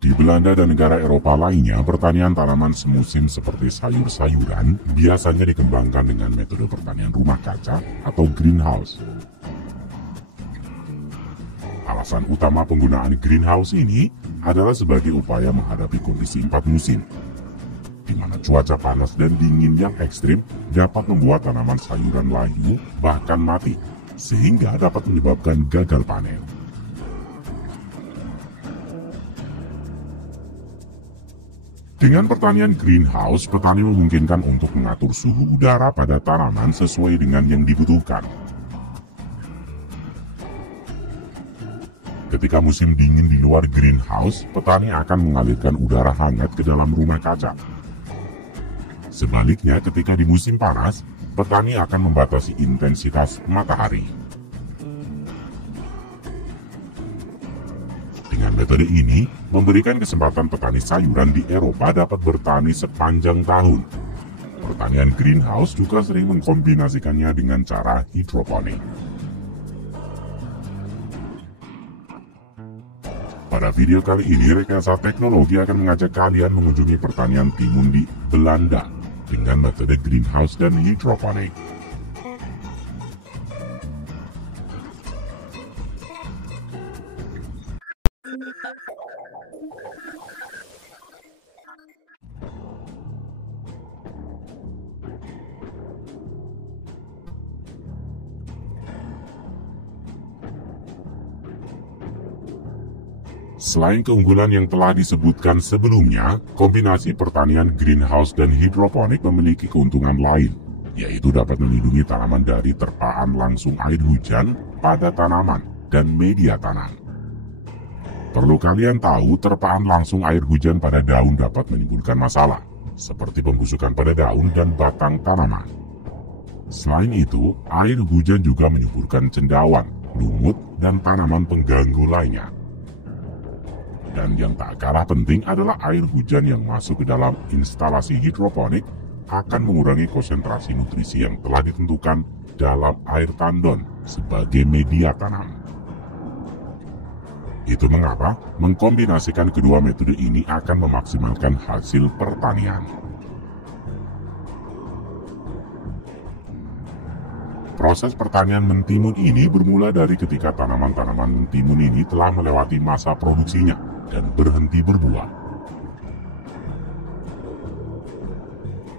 Di Belanda dan negara Eropa lainnya, pertanian tanaman semusim seperti sayur-sayuran biasanya dikembangkan dengan metode pertanian rumah kaca atau greenhouse. Alasan utama penggunaan greenhouse ini adalah sebagai upaya menghadapi kondisi 4 musim, di mana cuaca panas dan dingin yang ekstrim dapat membuat tanaman sayuran layu bahkan mati, sehingga dapat menyebabkan gagal panen. Dengan pertanian greenhouse, petani memungkinkan untuk mengatur suhu udara pada tanaman sesuai dengan yang dibutuhkan. Ketika musim dingin di luar greenhouse, petani akan mengalirkan udara hangat ke dalam rumah kaca. Sebaliknya, ketika di musim panas, petani akan membatasi intensitas matahari. Dengan metode ini, memberikan kesempatan petani sayuran di Eropa dapat bertani sepanjang tahun. Pertanian greenhouse juga sering mengkombinasikannya dengan cara hidroponik. Pada video kali ini, Rekayasa Teknologi akan mengajak kalian mengunjungi pertanian timun di Belanda dengan metode greenhouse dan hidroponik. Selain keunggulan yang telah disebutkan sebelumnya, kombinasi pertanian greenhouse dan hidroponik memiliki keuntungan lain, yaitu dapat melindungi tanaman dari terpaan langsung air hujan pada tanaman dan media tanam. Perlu kalian tahu, terpaan langsung air hujan pada daun dapat menimbulkan masalah, seperti pembusukan pada daun dan batang tanaman. Selain itu, air hujan juga menyuburkan cendawan, lumut, dan tanaman pengganggu lainnya. Dan yang tak kalah penting adalah air hujan yang masuk ke dalam instalasi hidroponik akan mengurangi konsentrasi nutrisi yang telah ditentukan dalam air tandon sebagai media tanam. Itu mengapa mengkombinasikan kedua metode ini akan memaksimalkan hasil pertanian. Proses pertanian mentimun ini bermula dari ketika tanaman-tanaman mentimun ini telah melewati masa produksinya dan berhenti berbuah.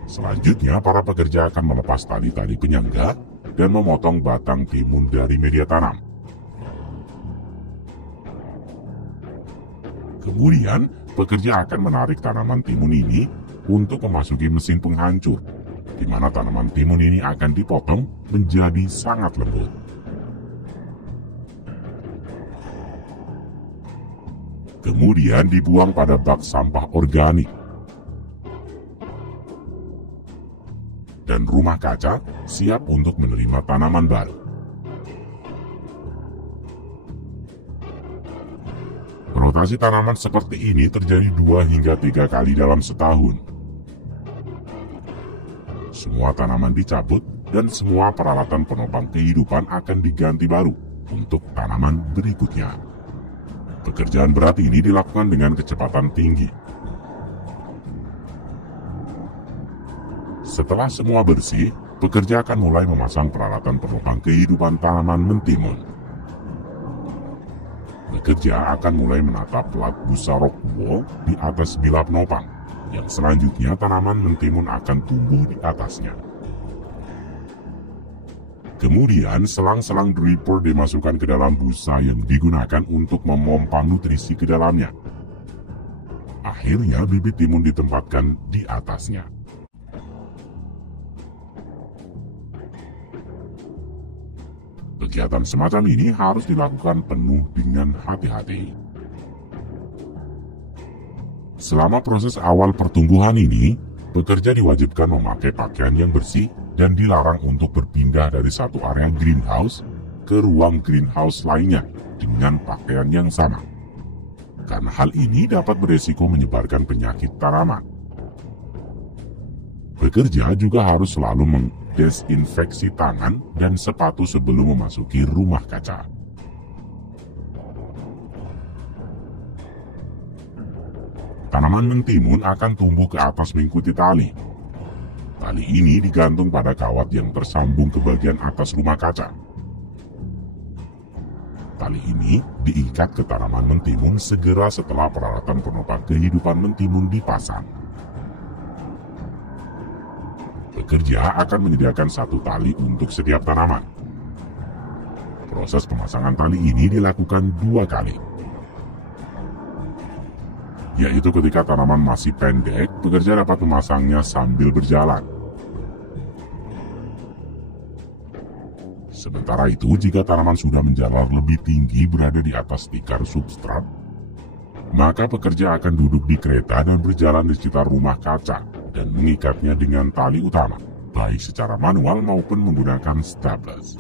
Selanjutnya, para pekerja akan melepas tali-tali penyangga dan memotong batang timun dari media tanam. Kemudian, pekerja akan menarik tanaman timun ini untuk memasuki mesin penghancur, di mana tanaman timun ini akan dipotong menjadi sangat lembut. Kemudian dibuang pada bak sampah organik. Dan rumah kaca siap untuk menerima tanaman baru. Rotasi tanaman seperti ini terjadi 2 hingga 3 kali dalam setahun. Semua tanaman dicabut dan semua peralatan penopang kehidupan akan diganti baru untuk tanaman berikutnya. Pekerjaan berat ini dilakukan dengan kecepatan tinggi. Setelah semua bersih, pekerja akan mulai memasang peralatan penopang kehidupan tanaman mentimun. Pekerja akan mulai menatap plat busa rock wool di atas bilah penopang, yang selanjutnya tanaman mentimun akan tumbuh di atasnya. Kemudian selang-selang dripper dimasukkan ke dalam busa yang digunakan untuk memompa nutrisi ke dalamnya. Akhirnya bibit timun ditempatkan di atasnya. Kegiatan semacam ini harus dilakukan penuh dengan hati-hati. Selama proses awal pertumbuhan ini, pekerja diwajibkan memakai pakaian yang bersih dan dilarang untuk berpindah dari satu area greenhouse ke ruang greenhouse lainnya dengan pakaian yang sama. Karena hal ini dapat beresiko menyebarkan penyakit tanaman. Pekerja juga harus selalu mendesinfeksi tangan dan sepatu sebelum memasuki rumah kaca. Tanaman mentimun akan tumbuh ke atas mengikuti tali. Tali ini digantung pada kawat yang tersambung ke bagian atas rumah kaca. Tali ini diikat ke tanaman mentimun segera setelah peralatan penopang kehidupan mentimun dipasang. Pekerja akan menyediakan satu tali untuk setiap tanaman. Proses pemasangan tali ini dilakukan 2 kali. Yaitu ketika tanaman masih pendek, pekerja dapat memasangnya sambil berjalan. Sementara itu, jika tanaman sudah menjalar lebih tinggi berada di atas tikar substrat, maka pekerja akan duduk di kereta dan berjalan di sekitar rumah kaca dan mengikatnya dengan tali utama, baik secara manual maupun menggunakan staples.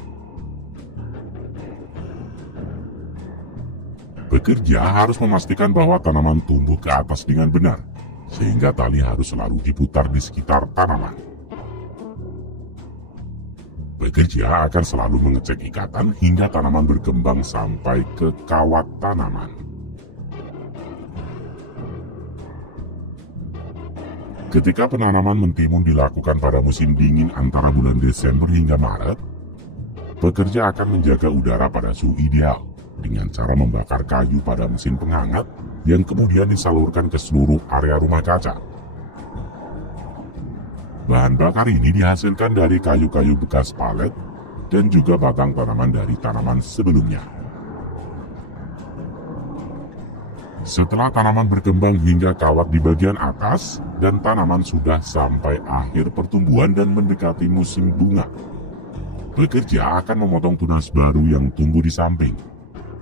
Pekerja harus memastikan bahwa tanaman tumbuh ke atas dengan benar, sehingga tali harus selalu diputar di sekitar tanaman. Pekerja akan selalu mengecek ikatan hingga tanaman berkembang sampai ke kawat tanaman. Ketika penanaman mentimun dilakukan pada musim dingin antara bulan Desember hingga Maret, pekerja akan menjaga udara pada suhu ideal dengan cara membakar kayu pada mesin penghangat yang kemudian disalurkan ke seluruh area rumah kaca. Bahan bakar ini dihasilkan dari kayu-kayu bekas palet dan juga batang tanaman dari tanaman sebelumnya. Setelah tanaman berkembang hingga kawat di bagian atas dan tanaman sudah sampai akhir pertumbuhan dan mendekati musim bunga, pekerja akan memotong tunas baru yang tumbuh di samping.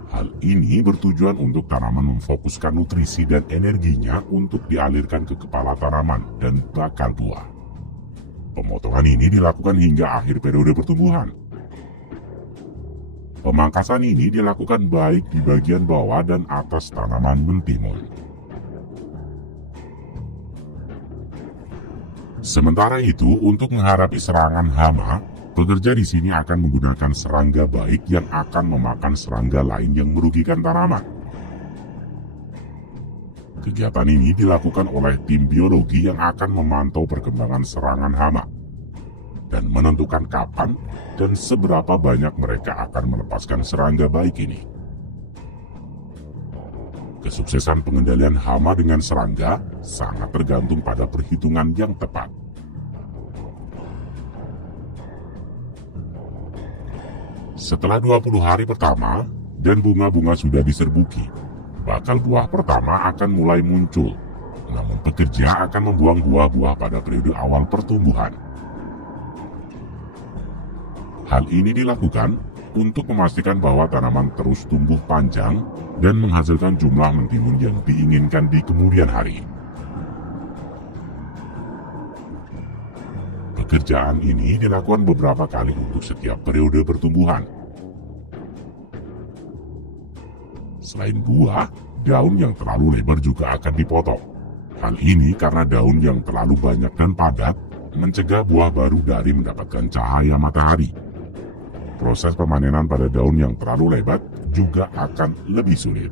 Hal ini bertujuan untuk tanaman memfokuskan nutrisi dan energinya untuk dialirkan ke kepala tanaman dan bakal buah. Pemotongan ini dilakukan hingga akhir periode pertumbuhan. Pemangkasan ini dilakukan baik di bagian bawah dan atas tanaman mentimun. Sementara itu, untuk menghadapi serangan hama, pekerja di sini akan menggunakan serangga baik yang akan memakan serangga lain yang merugikan tanaman. Kegiatan ini dilakukan oleh tim biologi yang akan memantau perkembangan serangan hama dan menentukan kapan dan seberapa banyak mereka akan melepaskan serangga baik ini. Kesuksesan pengendalian hama dengan serangga sangat tergantung pada perhitungan yang tepat. Setelah 20 hari pertama dan bunga-bunga sudah diserbuki, bakal buah pertama akan mulai muncul, namun pekerja akan membuang buah-buah pada periode awal pertumbuhan. Hal ini dilakukan untuk memastikan bahwa tanaman terus tumbuh panjang dan menghasilkan jumlah mentimun yang diinginkan di kemudian hari. Pekerjaan ini dilakukan beberapa kali untuk setiap periode pertumbuhan. Selain buah, daun yang terlalu lebar juga akan dipotong. Hal ini karena daun yang terlalu banyak dan padat mencegah buah baru dari mendapatkan cahaya matahari. Proses pemanenan pada daun yang terlalu lebat juga akan lebih sulit.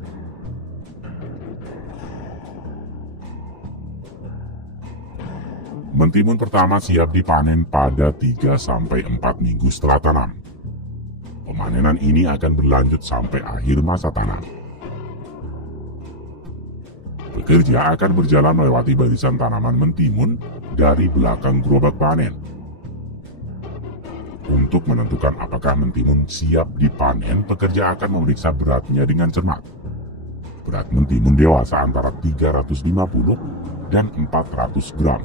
Mentimun pertama siap dipanen pada 3-4 minggu setelah tanam. Pemanenan ini akan berlanjut sampai akhir masa tanam. Pekerja akan berjalan melewati barisan tanaman mentimun dari belakang gerobak panen. Untuk menentukan apakah mentimun siap dipanen, pekerja akan memeriksa beratnya dengan cermat. Berat mentimun dewasa antara 350 dan 400 gram.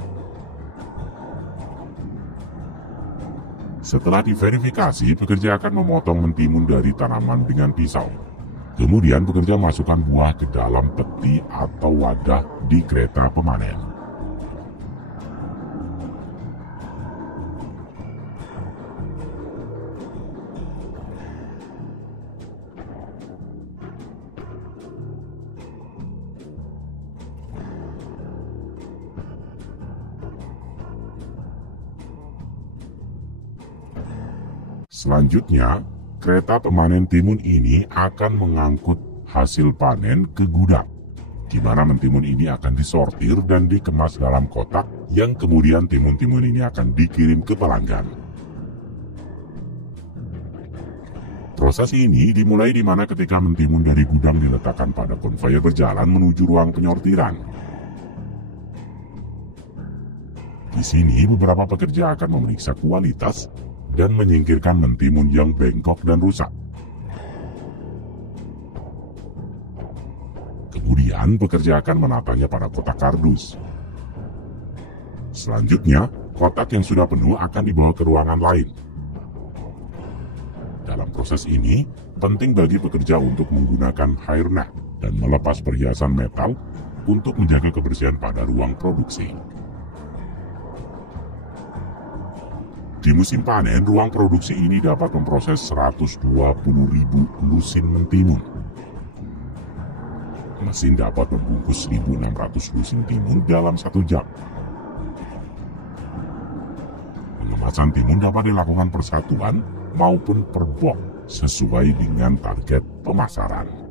Setelah diverifikasi, pekerja akan memotong mentimun dari tanaman dengan pisau. Kemudian pekerja masukkan buah ke dalam peti atau wadah di kereta pemanen. Selanjutnya, kereta pemanen timun ini akan mengangkut hasil panen ke gudang. di mana mentimun ini akan disortir dan dikemas dalam kotak yang kemudian timun-timun ini akan dikirim ke pelanggan. Proses ini dimulai di mana ketika mentimun dari gudang diletakkan pada konveyor berjalan menuju ruang penyortiran. Di sini beberapa pekerja akan memeriksa kualitas dan menyingkirkan mentimun yang bengkok dan rusak. Kemudian pekerja akan menatanya pada kotak kardus. Selanjutnya, kotak yang sudah penuh akan dibawa ke ruangan lain. Dalam proses ini, penting bagi pekerja untuk menggunakan hairnet dan melepas perhiasan metal untuk menjaga kebersihan pada ruang produksi. Di musim panen, ruang produksi ini dapat memproses 120.000 lusin mentimun. Mesin dapat membungkus 1.600 lusin timun dalam 1 jam. Pengemasan timun dapat dilakukan per satuan maupun per box sesuai dengan target pemasaran.